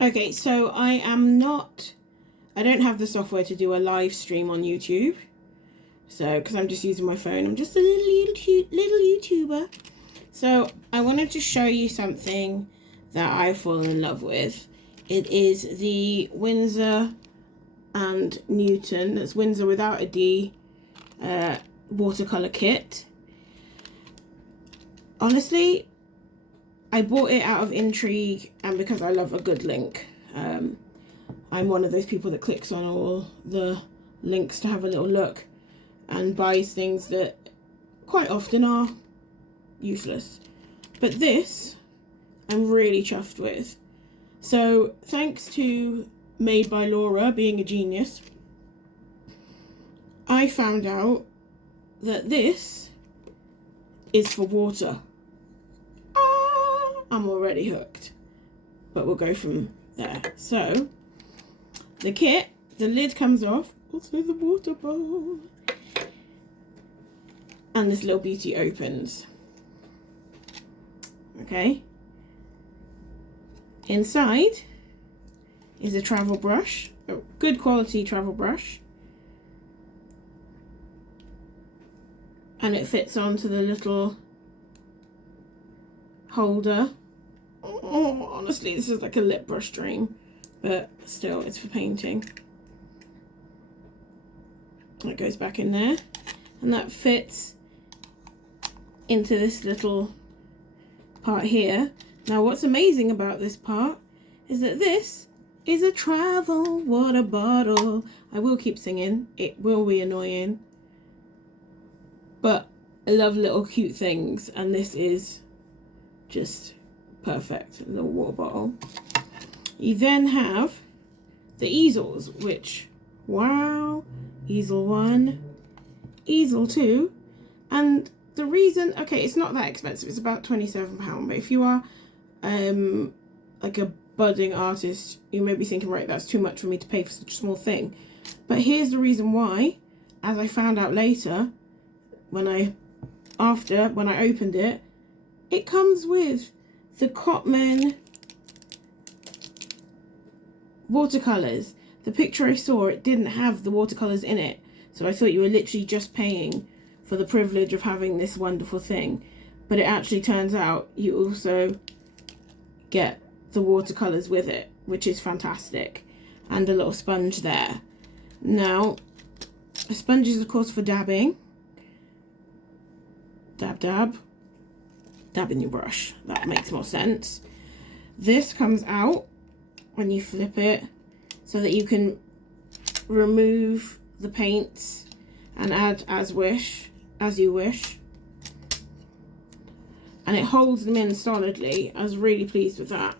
Okay, so I don't have the software to do a live stream on YouTube. So, because I'm just using my phone, I'm just a little YouTuber. So, I wanted to show you something that I've fallen in love with. It is the Winsor and Newton, that's Winsor without a D, watercolor kit. Honestly, I bought it out of intrigue and because I love a good link. I'm one of those people that clicks on all the links to have a little look and buys things that quite often are useless. But this, I'm really chuffed with. So thanks to Made by Laura being a genius, I found out that this is for water. I'm already hooked, but we'll go from there. So the kit, the lid comes off, also the water bowl, and this little beauty opens. Okay, inside is a travel brush, a good quality travel brush, and it fits onto the little holder. Oh, honestly, this is like a lip brush dream, but still, it's for painting. It goes back in there, and that fits into this little part here. Now, what's amazing about this part is that this is a travel water bottle. I will keep singing, it will be annoying, but I love little cute things, and this is just perfect. A little water bottle. You then have the easels, which, wow, easel 1, easel 2, and the reason, okay, it's not that expensive, it's about £27, but if you are like a budding artist, you may be thinking, right, that's too much for me to pay for such a small thing. But here's the reason why. As I found out later, when I opened it, it comes with the Cotman watercolors. The picture I saw, it didn't have the watercolors in it, so I thought you were literally just paying for the privilege of having this wonderful thing. But it actually turns out you also get the watercolors with it, which is fantastic, and a little sponge there. Now, a sponge is of course for dabbing. Dab, dab. Dab in your brush. That makes more sense. This comes out when you flip it so that you can remove the paints and add as you wish. And it holds them in solidly. I was really pleased with that,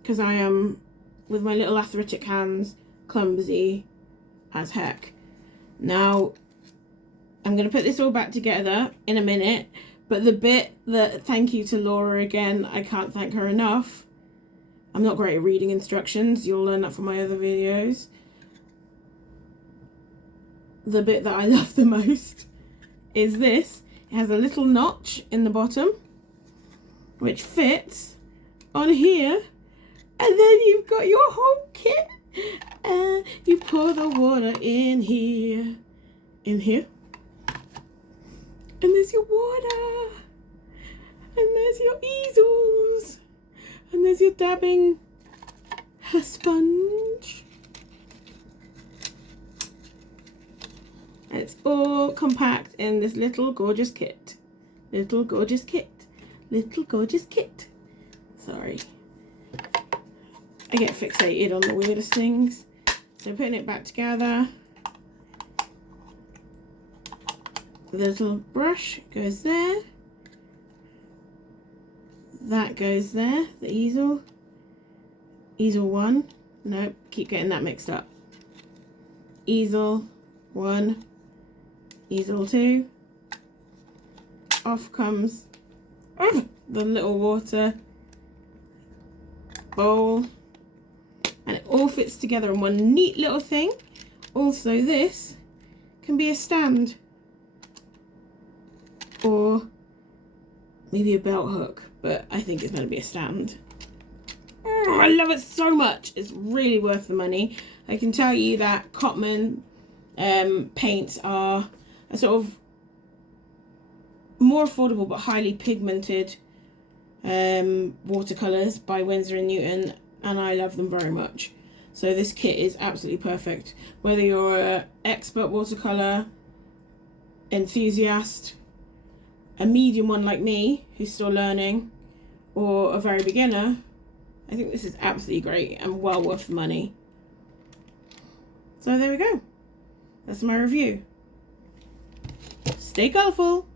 because I am, with my little arthritic hands, clumsy as heck. Now, I'm going to put this all back together in a minute, but the bit that, thank you to Laura again, I can't thank her enough. I'm not great at reading instructions, you'll learn that from my other videos. The bit that I love the most is this. It has a little notch in the bottom, which fits on here, and then you've got your whole kit, and you pour the water in here, and there's your water, and there's your easels, and there's your dabbing sponge. And it's all compact in this little gorgeous kit. Little gorgeous kit. Little gorgeous kit. Sorry. I get fixated on the weirdest things. So putting it back together. The little brush goes there. That goes there. The easel. Easel 1. Nope, keep getting that mixed up. Easel 1. Easel 2. Off comes the little water bowl, and it all fits together in one neat little thing. Also, this can be a stand or maybe a belt hook, but I think it's going to be a stand. I love it so much. It's really worth the money. I can tell you that Cotman paints are a sort of more affordable but highly pigmented watercolours by Winsor & Newton, and I love them very much. So this kit is absolutely perfect. Whether you're an expert watercolour enthusiast, a medium one like me who's still learning, or a very beginner, I think this is absolutely great and well worth the money. So there we go. That's my review. Stay colourful.